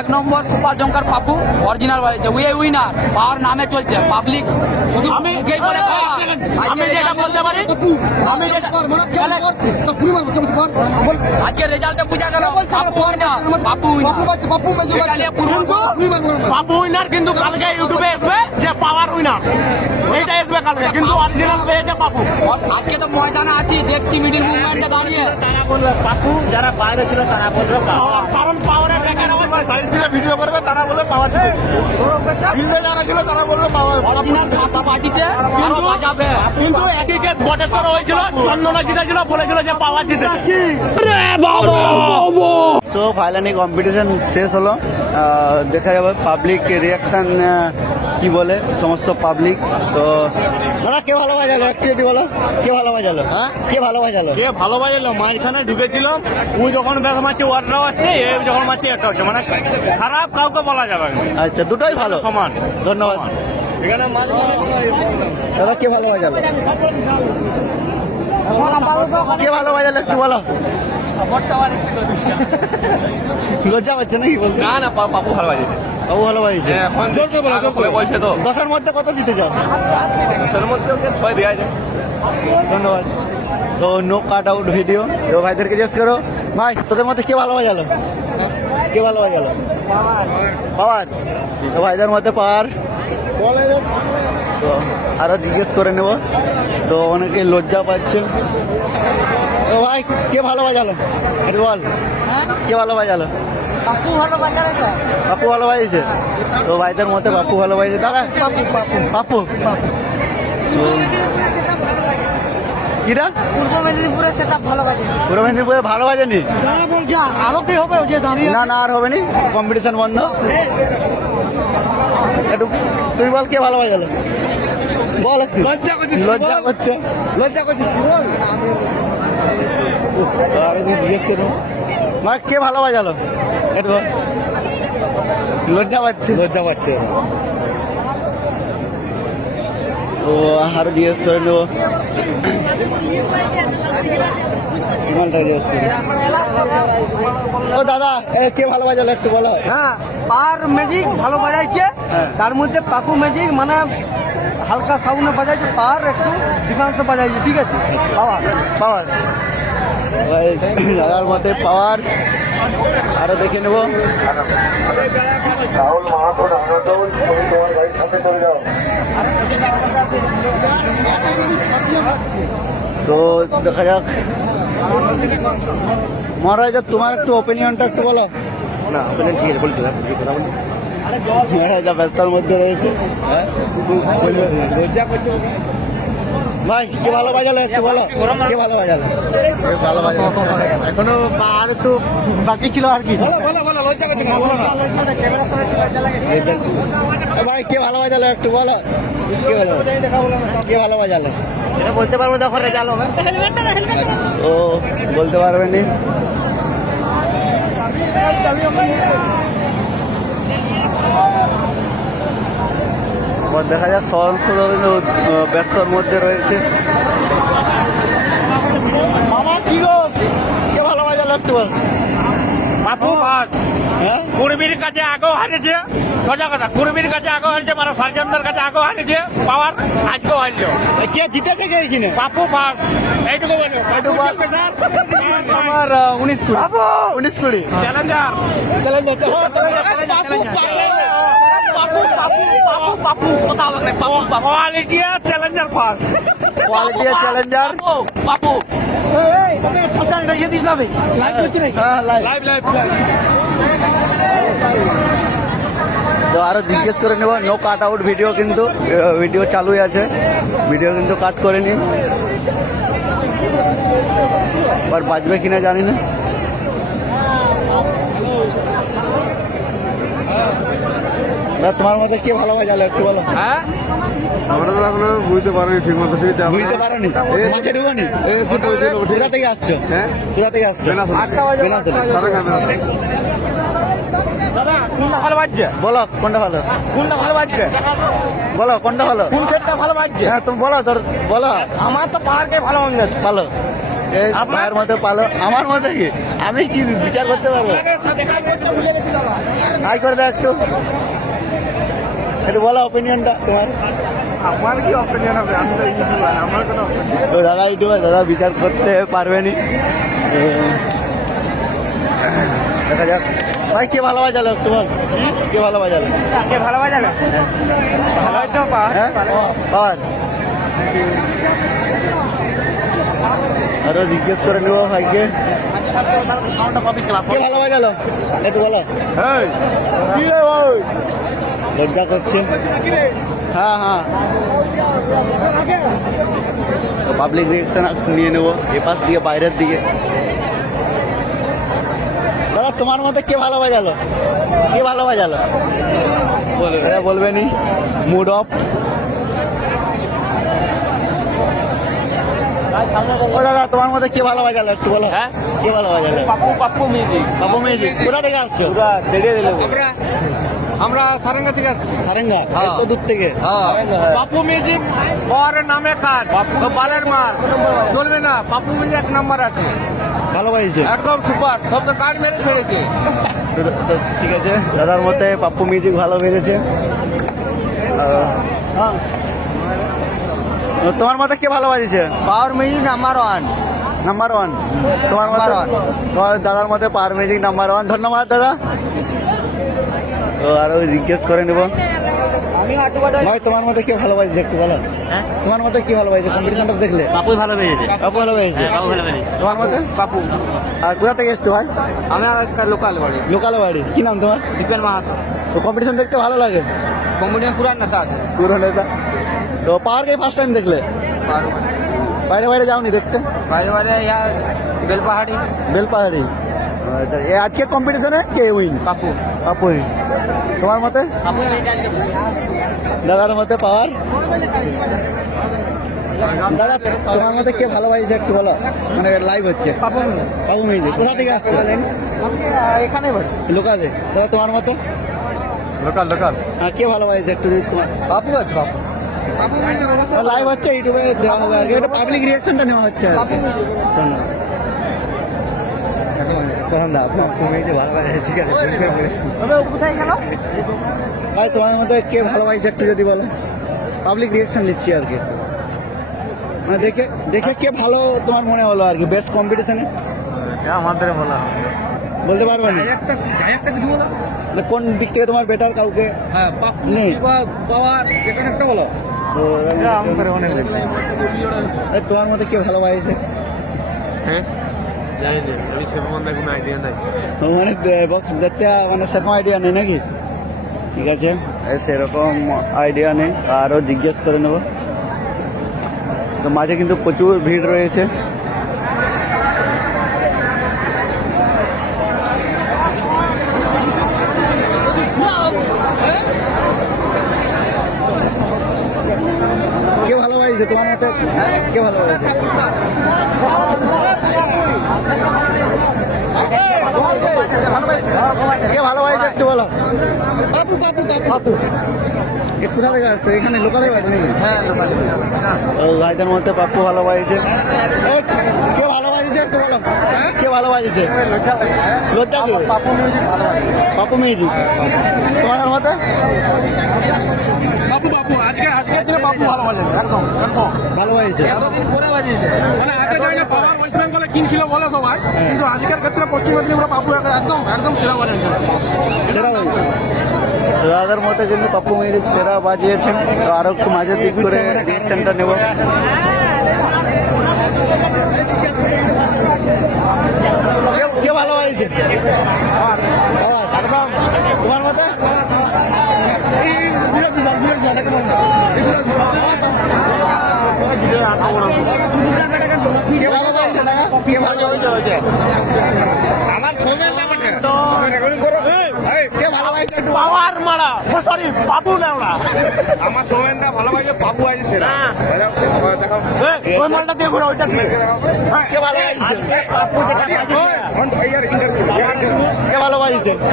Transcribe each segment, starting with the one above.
এক নম্বর super জঙ্কার Papu original বাড়িতে। উই উইনার পাওয়ার নামে চলছে। পাবলিক আমি পাওয়ার। আমি যেটা বলতে পারি আমি আজকে রেজাল্টে বুঝা গেল পাপু পাপু উইনার কিন্তু কালকে ইউটিউবে আসবে যে পাওয়ার উইনার এইটা আসবে কালকে কিন্তু অরিজিনাল পেয়েছে বাপু আজকে তো ময়দানে আছি দেখছি মিডিল মুভমেন্টে দাঁড়িয়ে। তারা বলবে বাপু যারা বাইরে ছিল তারা বলবে কারণ পাওয়ারের দেখানো সাইড থেকে ভিডিও করবে তারা বলবে পাওয়ার ফিল্ডে যারা ছিল তারা অরিজিনাল পাপা পার্টিতে কিন্তু একই কেস বটেশ্বর হয়েছিল চন্দনা জিতেছিল বলেছিল যে পাওয়ার জিতেছে সো ফাইনালি কম্পিটিশন শেষ হলো। আহ, দেখা যাবে পাবলিক রিয়াকশন কি বলে সমস্ত পাবলিক তো দাদা কে ভালো বাজালো? একটু যদি বলো কে ভালো বাজালো? হ্যাঁ? কে ভালো বাজালো? কে ভালো বাজালো? মাঝখানে ঢুকেছিল ও যখন ব্যাস মারছে ওয়ারটাও আসছে এ যখন মারছে একটা হচ্ছে। মানে খারাপ কাউকে বলা যাবে আচ্ছা দুটোই ভালো। সমান ধন্যবাদ। এখানে মাঝখানে দাদা কে ভালো বাজালো? কে ভালো বাজালো একটু বলো। লজ্জা পাচ্ছে নাকি বলতে? না না পাপু ভালো বাজেছে বাবু ভালো বাজিয়েছে বলছে তো দশের মধ্যে কত দিতে চাও? তার মধ্যে ওকে ছয় দেওয়া যায়। ধন্যবাদ। তো নো কাট আউট ভিডিও তো ভাইদেরকে জিজ্ঞেস করো। ভাই তোদের মধ্যে কে ভালো বাজালো কে ভালো বাজালো পাওয়ার। তো ভাইদের মধ্যে পাওয়ার। তো আরও জিজ্ঞেস করে নেব। তো অনেকে লজ্জা পাচ্ছে। তো ভাই কে ভালো বাজালো বল। কে ভালো বাজালো বাপু ভালো বাজিয়েছে তো ভাইদের মধ্যে বাপু ভালো বাজিয়েছে দাদা পাপু কিরা পূর্ব মেদিনীপুরে সেটা ভালো বাজে পূর্ব মেদিনীপুরে ভালো বাজেনি বলছে আরও কি হবে যে দাঁড়িয়ে না না আর হবে নি। কম্পিটিশন বন্ধ। একটু তুই বল কে ভালো বাজালো বল একটু। লজ্জা করছিস, লজ্জা করছে। লজ্জা করছিস বল? আমি জিজ্ঞেস করব মা কে ভালো বাজালো লজ্জা পাচ্ছে। লজ্জা পাচ্ছে। তো আরও জিজ্ঞেস করে নেব। বিমানটা জিজ্ঞেস ও দাদা এ, কে ভালো বাজালো একটু বলো। হ্যাঁ পার ম্যাজিক ভালো বাজাইছে। হ্যাঁ। তার মধ্যে পাকু ম্যাজিক মানে হালকা সাউন্ডে বাজাইছে পার একটু ডিমান্সে বাজাইছে ঠিক আছে? পাওয়ার পাওয়ার দাদার মধ্যে পাওয়ার। আরও দেখে নেব। রাহুল মাহাতো ডাঙ্গাদৌল তুমি তোমার গাড়ির সাথে চলে যাও। তো দেখা যাক। মহারাজ তোমার একটু ওপিনিয়নটা একটু বলো। না ওপিনিয়ন ঠিক আছে বলছি কথা বলি মহারাজা ব্যস্তর মধ্যে রয়েছে। হ্যাঁ? ভাই কে ভালো বাজালো একটু বলো? কে ভালো বাজালো? ভালো বাজালো এখনও আর একটু বাকি ছিল আর কি। ভাই কে ভালো বাজালো একটু বলো? কে ভালো কে ভালো বাজালো? এটা বলতে পারব যখন রেজাল্ট হবে। ও বলতে পারবেন নি এবার দেখা যাক সমস্ত ধরনের ব্যস্তর মধ্যে রয়েছে। মামা কি গো? কে ভালো বল? বাপু মাছ হ্যাঁ? কুড়মির কাছে আগেও হারিয়েছে। সোজা কথা কুড়মির কাছে আগেও হারিয়েছে মানে সার্জনদের কাছে আগেও হারিয়েছে পাওয়ার আজকেও হারলো। কে জিতেছে কে এখানে? বাপু মাছ এইটুকু বলো। আমার উনিশ কুড়ি। বাবু উনিশ কুড়ি। Challenger quality challenger pass. Quality challenger Pappu হ্যাঁ লাইভ লাইভ লাইভ তো আরও জিজ্ঞেস করে নেব নো কাট আউট ভিডিও কিন্তু ভিডিও চালুই আছে। ভিডিও কিন্তু কাট করেনি আর বাজবে কিনা জানি না। তোমার মধ্যে কে ভালো বাজালো একটু বলো। হ্যাঁ? আমরা তো এখনও বুঝতে পারিনি ঠিক মতো ঠিক আছে। বুঝতে পারোনি। মাঝে ঢুকোনি কোথা থেকে আসছো? হ্যাঁ? কোথা থেকে আসছো? বেনাতলি। বেনাতলি। দাদা কোনটা ভালো বাজছে? বলো কোনটা ভালো? কোনটা ভালো বাজছে? বলো কোনটা ভালো? কোন সেটটা ভালো বাজছে? হ্যাঁ তুমি বলো তোর বলো। আমার তো পাহাড়কে ভালো মনে যাচ্ছে ভালো। মতে পালো। আমার মতে কি? আমি কি বিচার করতে পারব? করে দাও একটু। একটু বলো ওপিনিয়নটা তোমার আমার কি অপিনিয়ন হবে? আমি তো ইউটিউবার আমার কোনো তো দাদা ইউটিউবার দাদা বিচার করতে পারবেনি দেখা যাক। ভাই কে ভালো বাজালো তোমার কে ভালো বাজালো? কে ভালো বাজালো? ভালোই তো পাওয়ার আরও জিজ্ঞেস করে নেব ভাইকে কে? ভালো বাজালো? একটু বলো লজ্জা করছে হ্যাঁ হ্যাঁ। তো পাবলিক রিয়েকশন নিয়ে নেব এ পাশ দিয়ে বাইরের দিকে। দাদা তোমার মতে কে ভালো বাজালো? কে ভালো বাজালো? দাদা বলবেনি মুড অফ ও দাদা তোমার মতে কে ভালো বাজালো? একটু বলো। হ্যাঁ? কে ভালো বাজালো? পাপ্পু পাপ্পু মিউজিক। বাবু মেজি কোথা থেকে আসছো? দেখে দিল আমরা সারেঙ্গা থেকে আসছি। সারেঙ্গা হ্যাঁ। এত দূর থেকে? পাপ্পু মিউজিক বরের নামে কাজ। বালের মাল। চলবে না পাপ্পু মিউজিক এক নাম্বার আছে। ভালো বাজিছে একদম সুপার সব তো কাজ মেরে ছেড়েছে। ঠিক আছে দাদার মতে পাপ্পু মিউজিক ভালো বেজেছে। তোমার মতে কে ভালো বাজিছে power music number one number one তোমার মতে তোমার দাদার মতে পাওয়ার মিউজিক নাম্বার ওয়ান ধন্যবাদ দাদা। তো আরও জিজ্ঞেস করে নেব। ভাই তোমার মতে কে ভালো বাজিছে একটু বলো তোমার মতে কি ভালো কম্পিটিশনটা দেখলে? পাপুই ভালো পেয়েছে। পাপু ভালো পাপু ভালো পেয়েছে। তোমার মতে পাপু আর কোথা থেকে এসছো ভাই? আমি একটা লোকাল বাড়ি। লোকাল বাড়ি। কি নাম তোমার? দীপেন মাহাতো। তো কম্পিটিশন দেখতে ভালো লাগে? কম্পিটিশন পুরান না সাথ পুরো নেতা তো পাওয়ার কে ফার্স্ট টাইম দেখলে? বাইরে বাইরে যাওনি দেখতে? বাইরে বাইরে ইয়া বেলপাহাড়ি। বেলপাহাড়ি। আজকে কম্পিটিশনে কে উইন পাপু win। তোমার মতে? দাদার মতে পাওয়ার? দাদা তোমার মতে কে ভালো বাজিছে একটু বলো? মানে লাইভ হচ্ছে। পাপু মিউজিক কোথা থেকে আসছো? এখানে লোকালে। দাদা তোমার মতে? Local local. হ্যাঁ কে ভালো বাজিছে একটু যদি তোমার? পাপু আছে পাপু লাইভ হচ্ছে ইউটিউবে দেওয়া হবে আর কি। এটা পাবলিক রিয়াকশনটা নেওয়া হচ্ছে আর কি। শোনো। তখন দা কমিটি ভালো বাজে ঠিক আছে কোথায় গেল? ভাই তোমার মধ্যে কে ভালো বাজিছে একটু যদি বলো? পাবলিক রিয়াকশন নিচ্ছি আর কি। মানে দেখে দেখে কে ভালো তোমার মনে হলো আর কি বেস্ট কম্পিটিশনে আমাদের বলা বলতে পারবে না। একটা যাই একটা কিছু বলো। মানে কোন দিক থেকে তোমার বেটার কাউকে? হ্যাঁ নেই তোমার মধ্যে কে ভালো বাজিছে হ্যাঁ জানি মানে বক্স দেখতে মানে সেরকম আইডিয়া নেই নাকি? ঠিক আছে? সেরকম আইডিয়া নেই আরও জিজ্ঞেস করে নেব। তো মাঝে কিন্তু প্রচুর ভিড় রয়েছে। কে ভালো বাজিছে তোমার মতে কে ভালো বাজিছে কে ভালো বাজিছে একটু বলো। এ কোথা থেকে আসছো এখানে লোকালে বাড়ি নাকি? হ্যাঁ লোকাল। ও মধ্যে পাপ্পু ভালো কে ভালো বাজিছে একটু বলো। কে ভালো বাজিছে লজ্জা কি? Pappu music Pappu music. তোমার মতে? পাপু দিনে পাপু ভালো বাজে একদম কনফার্ম ভালো বাজিছে এতদিন পরে বাজিয়েছে মানে আগে জায়গায় পাওয়ার ওয়েস্ট বেঙ্গলে কিনছিল বলে সবাই কিন্তু আজকের ক্ষেত্রে পশ্চিম মেদিনীপুরে পাপু একদম একদম সেরা সেরা দাদার মতে কিন্তু পাপ্পু মিউজিক সেরা বাজিয়েছেন তো আরও একটু মাঝের দিক করে রিয়েকশনটা নেব। কে- কে ভালো বাজিছে একদম। তোমার মতে? আমার ফোনের নাম্বারটা। কে ভালো বাজিছে একটু পাওয়ার মারা। সরি বাবু নেওড়া আমার সোমেনদা ভালোবাসে বাবু আছে সেরা দেখাও ওই মালটা দিয়ে ঘুরে ওইটা দিয়ে। কে বাপু যেটা কে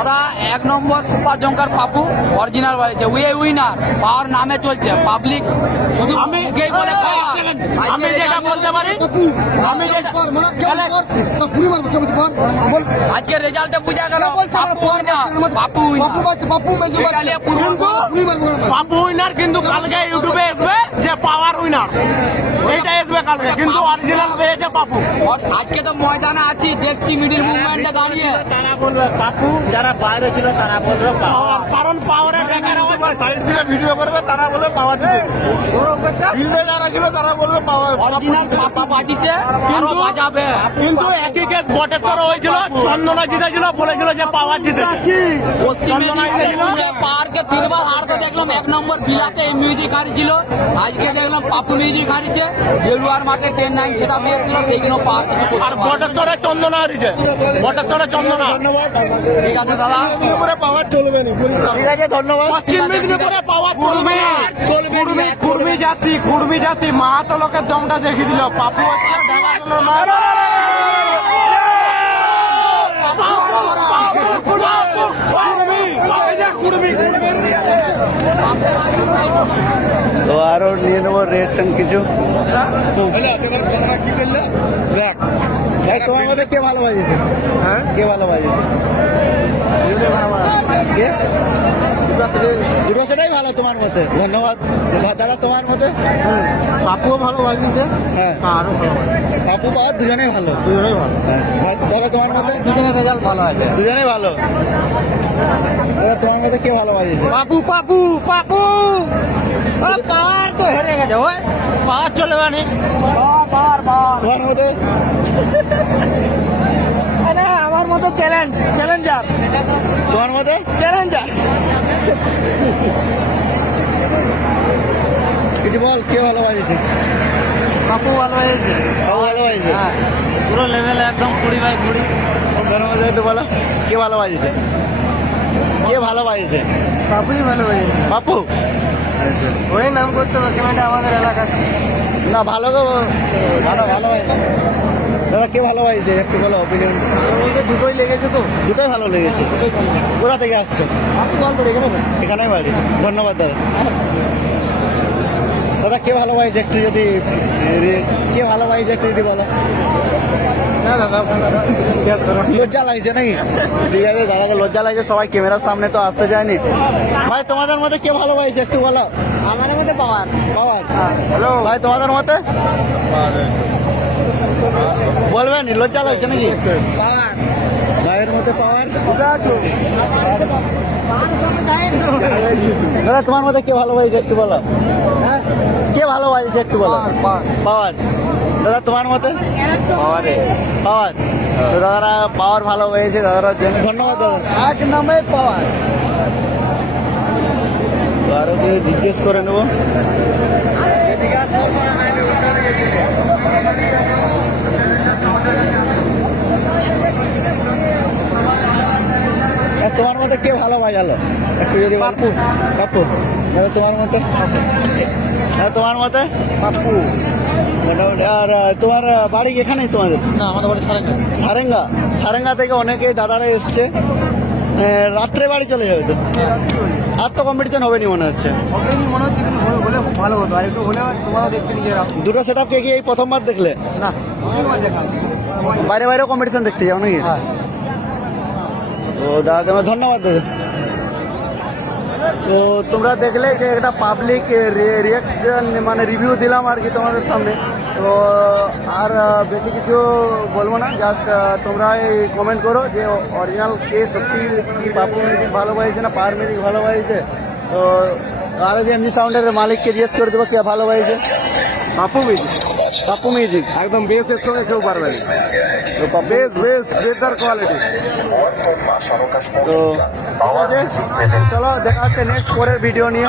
ওরা এক নম্বর সুপার জঙ্কার পাপু অরিজিনাল বাড়িতে। উই উইনার পাওয়ার নামে চলছে। পাবলিক শুধু আমি বলে আমি যেটা বলতে পারি আমি যেটা আজকে রেজাল্টে বুঝা গেল। পাপু winner, পাপু। কিন্তু উইনার কিন্তু কালকে ইউটিউবে আসবে যে পাওয়ার উইনার এইটা আসবে কালকে কিন্তু অরিজিনাল আজকে তো ময়দানে আছি দেখছি মিডিল মুভমেন্টে দাঁড়িয়ে। তারা বলবে বাপু যারা বাইরে ছিল তারা বলবে কারণ পাওয়ারের টাকার সাইড দিয়ে ভিডিও করবে তারা বলে পাওয়া দিতে ফিল্ডে যারা ছিল তারা বলবে অরিজিনাল পাপা বাজাবে। কিন্তু একই কেস বটেশ্বর হয়েছিল চন্দনা জিতেছিল বলেছিল যে পাওয়ার জিতেছে পশ্চিম পার্কে তিনবার হারতে দেখলাম এক নম্বর বিলাতে এই মিউজিক হারিয়েছিল। আজকে দেখলাম পাপু মিউজিক হারিয়েছে। গেলুয়ার মাঠে টেন নাইন সেটা পেয়েছিল সেইগুলো পার থেকে আর। বটেশ্বরে চন্দনা হারিয়েছে। বটেশ্বরে চন্দনা। ঠিক আছে দাদা। পাওয়ার চলবে না ঠিক আছে ধন্যবাদ। পশ্চিম মেদিনীপুরে পাওয়ার চলবে চলবে কুর্মি কুর্মি জাতি কুর্মি জাতি মাহাতো লোকের দমটা দেখিয়ে দিল। পাপু হচ্ছে ঢাকা তো আরও নিয়ে নেব রিয়েকশন কিছু। তোমার মধ্যে কে ভালো বাজিয়েছে? হ্যাঁ? কে ভালো বাজিয়েছে? দুটো সেটাই ভালো তোমার মতে ধন্যবাদ। দাদা তোমার মতে পাপুও ভালো বাজিয়েছে। হ্যাঁ। আরও ভালো পাপু পাওয়ার দুজনেই ভালো। দুজনেই ভালো। দাদা তোমার মতে দুজনের রেজাল্ট ভালো আছে। দুজনেই ভালো। দাদা তোমার মতে কে ভালো বাজিয়েছে। পাপু পাপু পাপু! পাওয়ার তো হেরে গেছে ওই পাওয়ার চলে মানে। তোমার মতে? আমার মতো চ্যালেঞ্জ চ্যালেঞ্জার তোমার মতে? চ্যালেঞ্জার কিছু বল কে ভালো বাজিয়েছে? পাপু ভালো হয়েছে পাপু ভালো বাজিয়েছে? পুরো লেভেল একদম কুড়ি বাই কুড়ি। মধ্যে একটু বলো কে ভালো বাজিয়েছে? কে ভালো বাজিয়েছে পাপুই ভালো হয়েছে বাপু ওই নাম করতে পারছি আমাদের এলাকাতে না ভালো গো ভালো ভালো দাদা কে ভালো বাজিয়েছে একটু বলো অপিনিয়ন দুটোই লেগেছে তো। দুটোই ভালো লেগেছে। কোথা থেকে আসছো? এখানে বাড়ি। ধন্যবাদ দাদা। দাদা কে ভালো বাজিয়েছে একটু যদি কে ভালো বাজিয়েছে একটু যদি বলো। লজ্জা লাগছে নাকি? ঠিক আছে দাদাকে লজ্জা লাগছে সবাই ক্যামেরার সামনে তো আসতে চায়নি ভাই তোমাদের মধ্যে কে ভালো পাইছে একটু বলো? আমাদের মধ্যে পাওয়ার পাওয়ার। হ্যালো। ভাই তোমাদের মতে বলবেন লজ্জা লাগছে নাকি? পাওয়ার। ভাইয়ের মতে পাওয়ার? দাদা তোমার মধ্যে কে ভালো পাইছে একটু বলো। হ্যাঁ। কে ভালো পাইছে একটু বলো? পাওয়ার। দাদা তোমার মতে? পাওয়ারে। পাওয়ার। তো দাদারা পাওয়ার ভালো হয়েছে দাদারা জন্য ধন্যবাদ দাদা। এক নামে পাওয়ার। আরও কিছু জিজ্ঞেস করে নেব? তোমার মতে কে ভালো বাজালো? একটু যদি বাপু। বাপু। দাদা তোমার মতে? আর তোমার মতে? মোটামুটি আর তোমার বাড়ি এখানে তোমাদের? না আমাদের বাড়ি সারেঙ্গা। সারেঙ্গা? সারেঙ্গা থেকে অনেকেই দাদারা এসছে। রাত্রে বাড়ি চলে যাবে তো? আর তো কম্পিটিশন হবে নি মনে হচ্ছে। মনে হচ্ছে হলে ভালো হতো। আর একটু হলে তোমরাও দেখতে নিজেরা দুটো সেট আপকে কি এই প্রথমবার দেখলে? না দেখা বাইরে বাইরেও কম্পিটিশন দেখতে যাও নাকি? ও দাদা তোমার ধন্যবাদ দাদা। তো তোমরা দেখলে যে একটা পাবলিক রিয়াকশন মানে রিভিউ দিলাম আর কি তোমাদের সামনে। তো, আর বেশি কিছু বলব না জাস্ট তোমরা কমেন্ট করো যে অরিজিনাল কে সত্যি কি পাপু মিউজিক ভালো পাইছে না পার মিউজিক ভালো পাইছে তো, আরও যে এমনি সাউন্ডের মালিককে জিজ্ঞেস করে দেবো কে ভালো পাইছে পাপু মিউজিক পাপু মিউজিক একদম বেসের সঙ্গে কেউ পারবে না। বেস বেস বেটার কোয়ালিটি তো চলো, দেখা হচ্ছে নেক্সট পরের ভিডিও নিয়ে।